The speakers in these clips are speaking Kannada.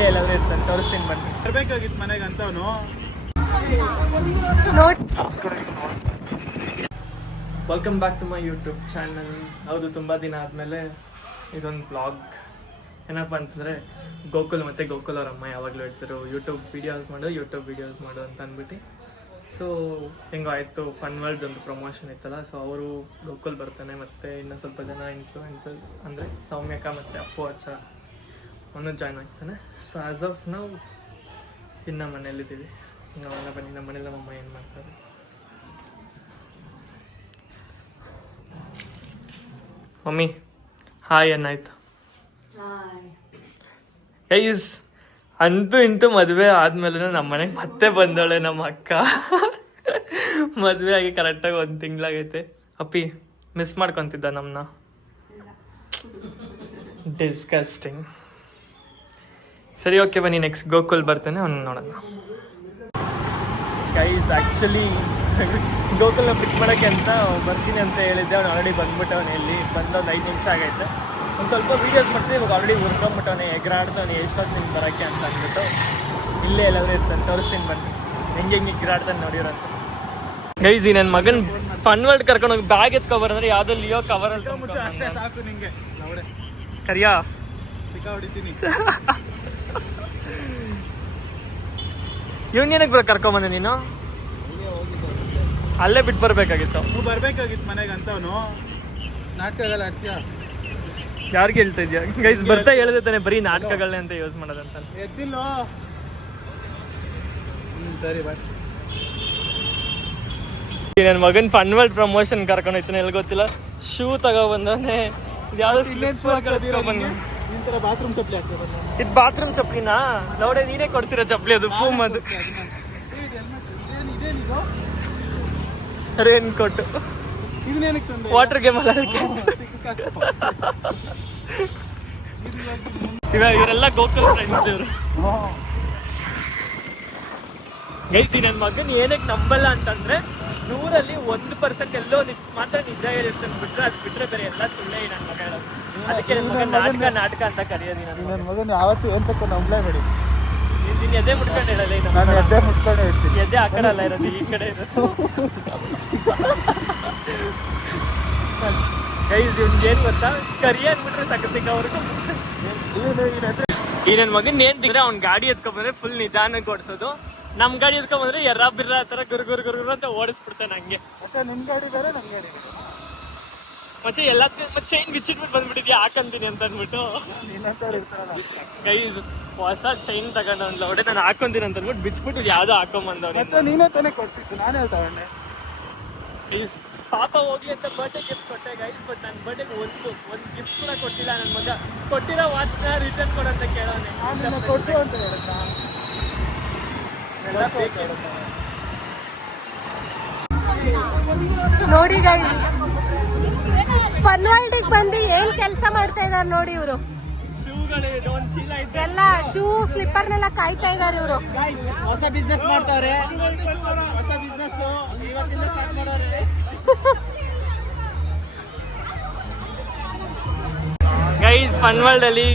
ಇಲ್ಲೇ ಎಲ್ಲಾದ್ರೂ ಇರ್ತಾನೆ, ತೋರಿಸ್ತೀನಿ ಬನ್ನಿ. ಬರ್ಬೇಕಾಗಿತ್ತು ಮನೆಗೆ ಅಂತವನು. Welcome back to my YouTube channel. ಹೌದು, ತುಂಬ ದಿನ ಆದಮೇಲೆ ಇದೊಂದು ಬ್ಲಾಗ್. ಏನಪ್ಪ ಅಂತಂದರೆ, ಗೋಕುಲ್ ಮತ್ತು ಗೋಕುಲ್ ಅವ್ರ ಅಮ್ಮ ಯಾವಾಗಲೂ ಹೇಳ್ತಾರೆ ಯೂಟ್ಯೂಬ್ ವೀಡಿಯೋಸ್ ಮಾಡು ಅಂತ ಅಂದ್ಬಿಟ್ಟು. ಸೊ ಹೆಂಗೋ ಆಯಿತು, ಫನ್ ವರ್ಲ್ಡ್ ಒಂದು ಪ್ರಮೋಷನ್ ಇತ್ತಲ್ಲ, ಸೊ ಅವರು ಗೋಕುಲ್ ಬರ್ತಾನೆ ಮತ್ತು ಇನ್ನೂ ಸ್ವಲ್ಪ ಜನ ಇನ್ಫ್ಲೂಯೆನ್ಸರ್ಸ್ ಅಂದರೆ ಸೌಮ್ಯಕ ಮತ್ತು ಅಪ್ಪು ಅಚ್ಚ ಅವನು ಜಾಯ್ನ್ ಆಗ್ತಾನೆ. ಸೊ ಆ್ಯಸ್ ಆಫ್ ನಾವು ಇನ್ನು ಮನೇಲಿದ್ದೀವಿ. ನಾವೆಲ್ಲ ಬನ್ನಿ, ನಮ್ಮ ಮನೇಲಿ ನಮ್ಮಮ್ಮ ಏನು ಮಾಡ್ತಾರೆ. Mummy hi ಅನ್ನಾಯ್ತು. ಗೈಸ್, ಅಂತೂ ಇಂತೂ ಮದುವೆ ಆದ್ಮೇಲೆ ನಮ್ಮ ಮನೆಗೆ ಮತ್ತೆ ಬಂದವಳೆ ನಮ್ಮ ಅಕ್ಕ. ಮದುವೆ ಆಗಿ ಕರೆಕ್ಟಾಗಿ 1 ತಿಂಗಳಾಗೈತೆ. ಅಪ್ಪಿ ಮಿಸ್ ಮಾಡ್ಕೊತಿದ್ದ ನಮ್ಮನ್ನ. ಡಿಸ್ಕಸ್ಟಿಂಗ್. ಸರಿ, ಓಕೆ ಬನ್ನಿ, ನೆಕ್ಸ್ಟ್ ಗೋಕುಲ್ ಬರ್ತಾನೆ, ಅವ್ನು ನೋಡೋಣ. ಗೈಸ್, ಆ್ಯಕ್ಚುಲಿ ಗೋಕುಲ್ನ ಪಿಕ್ ಮಾಡೋಕ್ಕೆ ಅಂತ ಬರ್ತೀನಿ ಅಂತ ಹೇಳಿದ್ದೆ. ಅವ್ನು ಆಲ್ರೆಡಿ ಬಂದ್ಬಿಟ್ಟವನೇ. ಇಲ್ಲಿ ಬಂದೊಂದು 5 ನಿಮಿಷ ಆಗೈತೆ. ಒಂದು ಸ್ವಲ್ಪ ವೀಡಿಯೋಸ್ ಮಾಡ್ತೀವಿ. ಇವಾಗ ಆಲ್ರೆಡಿ ಉರ್ಕೊಂಬಿಟ್ಟವನೇ, ಎಗ್ರಾಡ್ತಾನೆ. ಎಷ್ಟೊತ್ತು ನಿಮ್ಗೆ ಬರೋಕ್ಕೆ ಅಂತ ಅಂದ್ಬಿಟ್ಟು ಇಲ್ಲೇ ಎಲ್ಲಾದ್ರೂ ಇರ್ತಾನೆ, ತೋರಿಸ್ತೀನಿ ಬನ್ನಿ. ಹೆಂಗೆ ಎಗ್ರಾಡ್ತಾನೆ ನೋಡಿರೋಂಥ. ಗೈಸ್, ಈ ನನ್ನ ಮಗನ ಫನ್ ವರ್ಲ್ಡ್ ಕರ್ಕೊಂಡೋಗಿ ಬ್ಯಾಗ್ ಎತ್ಕೊಬಾರಂದ್ರೆ ಯಾವುದೋ ಲಿಯೋ ಕವರಲ್ಲಿ ಅಷ್ಟೇ ಸಾಕು ನಿಂಗೆ. ಕರಿಯಾ ಹೊಡಿತೀನಿ. ಯೂನಿಯನ್ಗೆ ಬರೋ ಕರ್ಕೊಂಬಂದೆ ನೀನು. ಅಲ್ಲೇ ಬಿಟ್ಟು ಬರ್ಬೇಕಾಗಿತ್ತು. ಬರ್ಬೇಕಾಗಿತ್ತು ಮನೆಗೆ ಅಂತವನು. ನಾಟಕದಲ್ಲಿ ಆಡ್ತೀಯ? ಯಾರಿಗೆ ಹೇಳ್ತಾ ಇದೆಯಾ? ಗೈಸ್, ಬರ್ತಾ ಹೇಳಿದೆ ತಾನೆ ಬರೀ ನಾಟಕಗಳನ್ನೇ ಅಂತ ಯೂಸ್ ಮಾಡೋದಂತ. ಎದ್ದಿಲ್ಲ. ಸರಿ ಬಾಯ್. ನನ್ನ ಮಗನ್ ಫನ್ ವರ್ಲ್ಡ್ ಪ್ರಮೋಷನ್ ಕರ್ಕೊಂಡು ಹೋಯ್ತಾನೆ. ಎಲ್ಲಿ ಗೊತ್ತಿಲ್ಲ, ಶೂ ತಗೊಬಂದವನೇ. ಯಾವ್ದೋ ಬಾತ್ರೂಮ್ ಚಪ್ಪಲಿ ಆಗ್ತದೆ. ಇದು ಬಾತ್ರೂಮ್ ಚಪ್ಪಲಿನಾ? ನೋಡೇ, ನೀನೇ ಕೊಡ್ಸಿರೋ ಚಪ್ಪಲಿ ಅದು. ಪೂಮ್ ಅದು ರೇನ್ ಕೊಟ್ಟು ವಾಟರ್ ಗೇಮ್ ಅಲ್ಲ ಅದಕ್ಕೆ. ಇವರೆಲ್ಲ ಗೋಕುಲ್ ಫ್ರೆಂಡ್ಸ್ ಇವರು. ಗೈಸಿ, ನನ್ನ ಮಗನ್ ಏನಕ್ಕೆ ನಂಬಲ್ಲ ಅಂತಂದ್ರೆ, 100ರಲ್ಲಿ 1% ಎಲ್ಲೋ ಮಾತ್ರ ನಿಜ ಹೇಳಿರ್ತಾನೆ. ಬಿಟ್ರೆ ಅದು ಬಿಟ್ರೆ ಬೇರೆ ಎಲ್ಲ ಸುಳ್ಳೆ ನನ್ನ ಮಗ ಹೇಳೋದು. ಅದಕ್ಕೆ ನನ್ನ ಮಗ ನಾಟಕ ಅಂತ ಕರೆಯೋದು. ನನ್ನ ಮಗನ ಯಾವತ್ತೂ ಏನ್ ತಕ್ಕ ನಂಬಲೇಬೇಡಿ. ನೀನು ಎದೆ ಮುಟ್ಕೊಂಡು ಹೇಳಲ್ಲ. ನಾನು ಎದೆ ಮುಟ್ಕೊಂಡೆ ಇರ್ತೀನಿ. ಎದೆ ಆ ಕಡೆ ಅಲ್ಲ ಇರೋದು, ಈ ಕಡೆ ಇರೋದು. ಗೈಸ್, ಇವ್ನಿಗೆ ಏನು ಗೊತ್ತಾ, ಕರಿ ಅಂದ್ಬಿಟ್ರೆ ಸಕತ್ತಿಕ ಅವ್ರಿಗೆ. ಈ ನನ್ನ ಮಗನ್ ಏನ್ ತಿಂದ್ರೆ, ಅವ್ನ ಗಾಡಿ ಎತ್ಕೊಂಡ್ಬಂದ್ರೆ ಫುಲ್ ನಿಧಾನ ಓಡಿಸೋದು. ನಮ್ ಗಾಡಿ ಎತ್ಕೊಂಡ್ಬಂದ್ರೆ ಎರ್ರ ಬಿರ್ರ ಆ ಥರ ಗುರು ಅಂತ ಓಡಿಸ್ಬಿಡ್ತಾನೆ ಹಂಗೆ. ನಿಮ್ ಗಾಡಿ ಬೇರೆ, ನಮ್ ಗಾಡಿ ಮತ್ತೆ ಎಲ್ಲ ಚೈನ್ ಬಿಚ್ಚಿಟ್ಬಿಟ್ಟು ಬಂದ್ಬಿಟ್ಟಿದ್ಯಾ ಹಾಕಂತೀನಿ ಅಂತ ಅಂದ್ಬಿಟ್ಟು. ಗೈಸ್, ಹೊಸ ಚೈನ್ ತಗೊಂಡವ್ನ ಒಡೆ ನಾನು ಹಾಕೊಂತೀನಿ ಅಂತ ಅಂದ್ಬಿಟ್ಟು ಬಿಚ್ಬಿಟ್ಟು ಯಾವ್ದೋ ಹಾಕೊಂಬಂದವ್ರು. ನೀನೇ ತಾನೇ ಕೊಡ್ತಿತ್ತು, ನಾನು ಹೇಳ್ತಾವೆ. ಗೈಸ್, ಪಾಪ ಹೋಗ್ಲಿ ಅಂತ ಬರ್ಡೇ ಗಿಫ್ಟ್ ಕೊಟ್ಟೆ ಗೈಸ್. ಬಟ್ ನನ್ನ ಬರ್ಡೇಗೆ ಒಂದು ಗಿಫ್ಟ್ ಕೂಡ ಕೊಟ್ಟಿಲ್ಲ. ನನ್ನ ಮಗ ಕೊಟ್ಟಿರೋ ವಾಚ್ನ ರಿಟರ್ನ್ ಕೊಡಂತ ಕೇಳೋನೆ. ಕೊಟ್ಟು ಅಂತ ಹೇಳುತ್ತಾ? ನೋಡಿ ಗೈಸ್, ಫನ್ ವರ್ಲ್ಡ್ ಬಂದು ಏನ್ ಕೆಲಸ ಮಾಡ್ತಾ ಇದಾರೆ ನೋಡಿ ಇವರು. ಎಲ್ಲ ಶೂ ಸ್ಲಿಪ್ಪರ್ನೆಲ್ಲ ಕಾಯ್ತಾ ಇದಾರೆ ಇವರು. ಹೊಸ ಬಿಸ್ನೆಸ್ ಮಾಡ್ತಾವ್ರೆ. ಹೊಸ ಬಿಸ್ನೆಸ್ ಇವತ್ತಿಂದ ಸ್ಟಾರ್ಟ್ ಮಾಡೋರೆ. ಗೈಸ್, ಫನ್ ವರ್ಲ್ಡ್ ಅಲ್ಲಿ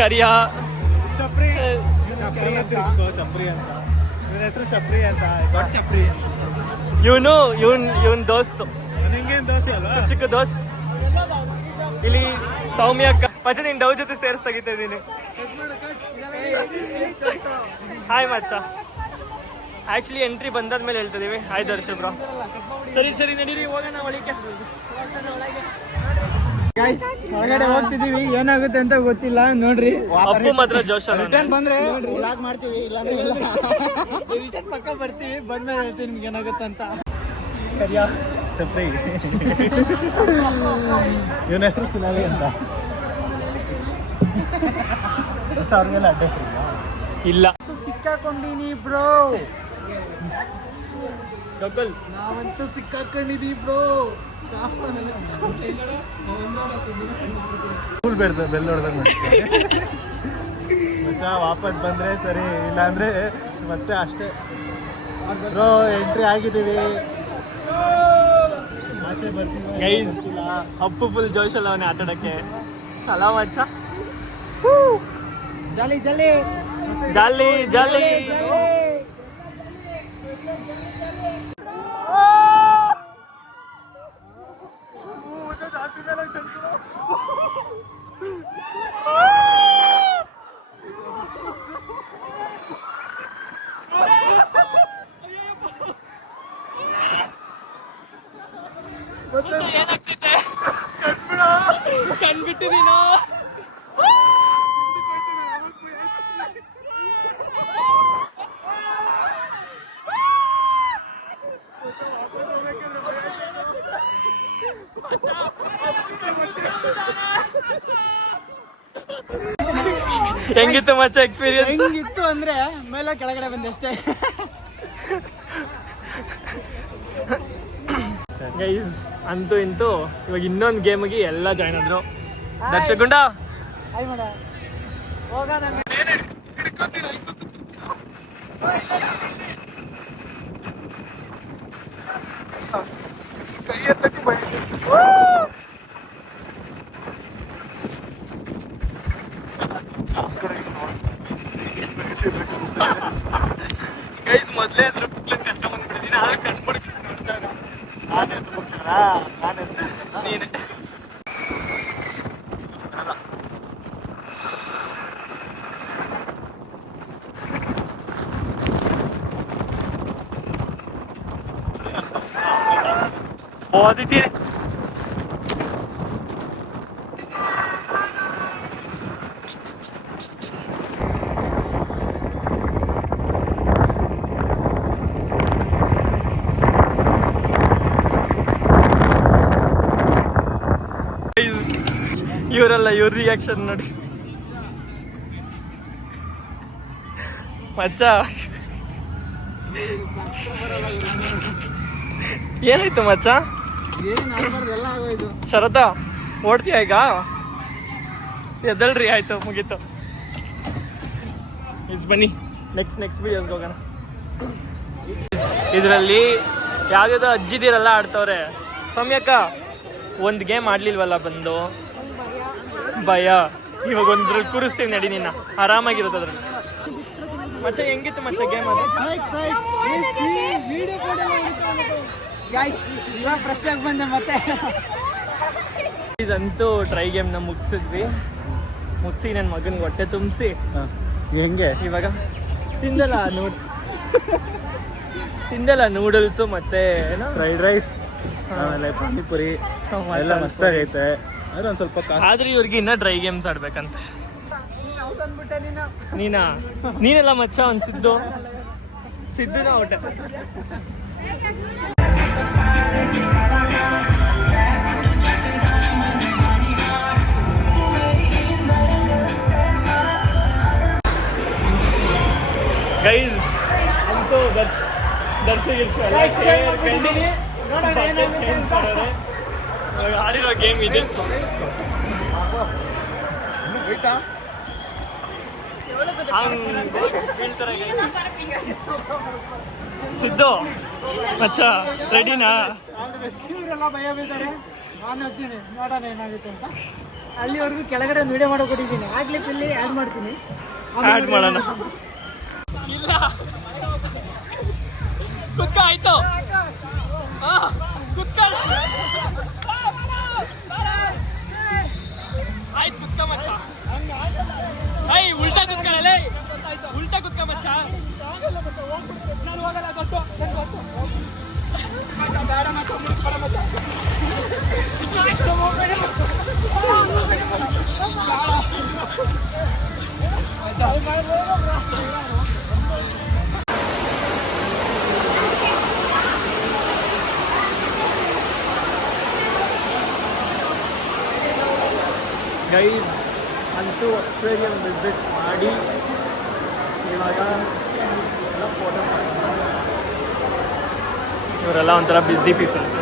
ಕರಿಯಾ ಚಪ್ರಿ ಅಂತ, ಇವನ ಹೆಸರು ಚಪ್ರಿ ಅಂತ. ಚಪ್ರಿ ಇವನ್ ದೋಸ್ತು. ನಿಂಗೇನ್ ದೋಸ್ತಿ ಅಲ್ವಾ? ಚಿಕ್ಕ ದೋಸ್ತ್. ಇಲ್ಲಿ ಸೌಮ್ಯ ಮಚ್ಚ, ನಿನ್ ಡವ್ ಜೊತೆ ಸೇರಿಸ್ತಾಗಿತ್ತ ಇದೀನಿ. ಹಾಯ್ ಮಚ್ಚ. ಆಕ್ಚುಲಿ ಎಂಟ್ರಿ ಬಂದಾದ್ಮೇಲೆ ಹೇಳ್ತಿದೀವಿ. ಹಾಯ್ ದರ್ಶ ಬ್ರೋ. ಸರಿ ನಡೀರಿ, ಹೋಗೋಣ ಒಳಗೆ. ಹೊರಗಡೆ ಹೋಗ್ತಿದೀವಿ, ಏನಾಗುತ್ತೆ ಅಂತ ಗೊತ್ತಿಲ್ಲ. ನೋಡ್ರಿ, ಅಪ್ಪು ಮಾತ್ರ ಜೋಶ್. ರಿಟರ್ನ್ ಬಂದ್ರೆ ವ್ಲಾಗ್ ಮಾಡ್ತೀವಿ, ಇಲ್ಲ ರಿಟರ್ನ್ ಪಕ್ಕ ಬರ್ತೀವಿ. ಬಂದ್ಮೇಲೆ ಹೇಳ್ತೀವಿ ನಿಮ್ಗೆ ಏನಾಗುತ್ತೆ ಅಂತ. ಕರಿಯಾ ಚಪ್ರಿ. ಇವನ ಹೆಸರು ಚಿನಾಲಿ ಅಂತ. ಅವ್ರಿಗೆಲ್ಲ ಅಡ್ಡ ಹೆಸರು ಇಲ್ಲ. ಸಿಕ್ಕಾಕೊಂಡಿನಿ ಬ್ರೋ. ಗಗಲ್, ನಾವಂತೂ ಸಿಕ್ಕಾಕೊಂಡಿದೀವಿ ಬ್ರೋ. ಬೆಲ್ ಹೊಡೆದಂಗ ವಾಪಸ್ ಬಂದ್ರೆ ಸರಿ, ಇಲ್ಲಾಂದ್ರೆ ಮತ್ತೆ ಅಷ್ಟೇ ಬ್ರೋ. ಎಂಟ್ರಿ ಆಗಿದ್ದೀವಿ. ಗೈಸ್, ಅಪ್ಪು ಫುಲ್ ಜೋಶ್ ಅಲ್ಲ ಅವನೇ ಆಟಾಡಕ್ಕೆ. ಅಲ್ಲ ಮಚ್ಚ, ಜಾಲಿ ಜಾಲಿ ಜಾಲಿ ಜಾಲಿ. ಏನಾಗ್ತಿದೆ? ಕಣ್ಬಿಟ್ಟಿದೀನೋ. ಹೆಂಗಿತ್ತು ಮಚ್ಚ ಎಕ್ಸ್ಪೀರಿಯನ್ಸ್? ಹೆಂಗಿತ್ತು ಅಂದ್ರೆ ಮೇಲೆ ಕೆಳಗಡೆ ಬಂದೆ ಅಷ್ಟೇ. ಗೈಸ್ ಅಂತೂ ಇಂತೂ ಇವಾಗ ಇನ್ನೊಂದು ಗೇಮ್ಗೆ ಎಲ್ಲ ಜಾಯ್ನ್ ಆದ್ರು. ದರ್ಶಕುಂಡ ಹಾಯ್ ಮಾಡ ಹೋಗೋಣ. ಗೈಸ್ ಮೊದಲೇ ಅದ್ರ ಪುಕ್ಲನ್ ಕಷ್ಟ ಬಂದ್ಬಿಟ್ಟಿದ್ದೀನಿ. ಆದ್ರೆ ಕಣ್ಬಿಡ್ತೀನಿ ನೀನೆ. ಓದಿತಿ ಇವರಲ್ಲ, ಇವ್ರ ರಿಯಾಕ್ಷನ್ ನೋಡಿ ಮಚ್ಚ. ಏನಾಯ್ತು ಮಚ್ಚ? ಎಲ್ಲ ಆಗೋಯ್ತು. ಶರತ ಓಡ್ತೀಯ ಈಗ? ಎದ್ದಲ್ರಿ, ಆಯ್ತು ಮುಗೀತು. ಬನ್ನಿ ನೆಕ್ಸ್ಟ್ ವಿಡಿಯೋಸ್ಗೆ ಹೋಗೋಣ. ಇದರಲ್ಲಿ ಯಾವ್ಯಾವ್ದೋ ಅಜ್ಜಿದಿರೆಲ್ಲ ಆಡ್ತವ್ರೆ. ಸೌಮ್ಯಕ್ಕ ಒಂದು ಗೇಮ್ ಆಡ್ಲಿಲ್ವಲ್ಲ ಬಂದು? ಭಯ. ಇವಾಗ ಒಂದ್ರಲ್ಲಿ ಕೂರಿಸ್ತೀವಿ ನಡಿ, ನಿನ್ನ ಆರಾಮಾಗಿರುತ್ತೆ ಅದ್ರಲ್ಲಿ. ಮಚ್ಚ ಹೆಂಗಿತ್ತು ಮಚ್ಚ ಗೇಮ್ ಅದು? ಇವಾಗ ಫ್ರೆಶ್ ಆಗಿ ಬಂದೆ ಮತ್ತೆ. ಇದಂತೂ ಟ್ರೈ ಗೇಮ್ನ ಮುಗಿಸಿದ್ವಿ. ಮುಗಿಸಿ ನನ್ನ ಮಗನಿಗೆ ಹೊಟ್ಟೆ ತುಂಬಿಸಿ ಹೆಂಗೆ ಇವಾಗ ತಿಂದಲ್ಲ ನೂಡಲ್ಸು ಮತ್ತೆ ಫ್ರೈಡ್ ರೈಸ್ ಆಮೇಲೆ ಪಾನಿಪುರಿ ಎಲ್ಲ ಮಸ್ತಾಗೈತೆ. ಆದ್ರೆ ಒಂದು ಸ್ವಲ್ಪ ಆದ್ರೆ ಇವ್ರಿಗೆ ಇನ್ನ ಡ್ರೈ ಗೇಮ್ಸ್ ಆಡ್ಬೇಕಂತ. ನೀನೆಲ್ಲ ಮಚ್ಚ ಒಂದು ಸಿದ್ದುನ ಔಟ. ಗೈಸ್ ಅಂತೂ ಆಡಿರೋ ಗೇಮ್ ಇದೆ. ಸಿದ್ದು ಮಚ್ಚ ರೆಡಿನಾ? ಇವರೆಲ್ಲ ಭಯ ಬೀಳ್ತಾರೆ, ನಾನು ಹೋಗ್ತೀನಿ ನೋಡೋಣ ಏನಾಗುತ್ತೆ ಅಂತ. ಅಲ್ಲಿವರೆಗೂ ಕೆಳಗಡೆ ವಿಡಿಯೋ ಮಾಡೋ ಕೊಟ್ಟಿದ್ದೀನಿ. ಆಗ್ಲಿ ಇಲ್ಲಿ ಆ್ಯಡ್ ಮಾಡ್ತೀನಿ, ಆ್ಯಡ್ ಮಾಡೋಣ. ಇಲ್ಲ ಕುತ್ಕ ಆಯ್ತು, ಕುತ್ಕ ಆಯ್ತು, ಕುತ್ಕ ಮಚ್ಚ. ಐ ಉಲ್ಟಾ ಕುತ್ಕೊಳ್ಳ, ಉಲ್ಟಾ ಕುತ್ಕ ಮಚ್ಚ. ನಾನು ಹೋಗಲ್ಲ, ಗೊತ್ತು ಬೇಡ ಮಚ್ಚ, ಮುಗಿಸ್ಬೇಡ ಮಚ್ಚ. ಗೈಸ್ ಅಂತೂ ಅಕ್ವೇರಿಯಂ ವಿಸಿಟ್ ಮಾಡಿ ಇವಾಗ ಎಲ್ಲ ಫೋಟೋ. ಇವರೆಲ್ಲ ಒಂಥರ ಬ್ಯುಸಿ ಪೀಪಲ್ಸ್.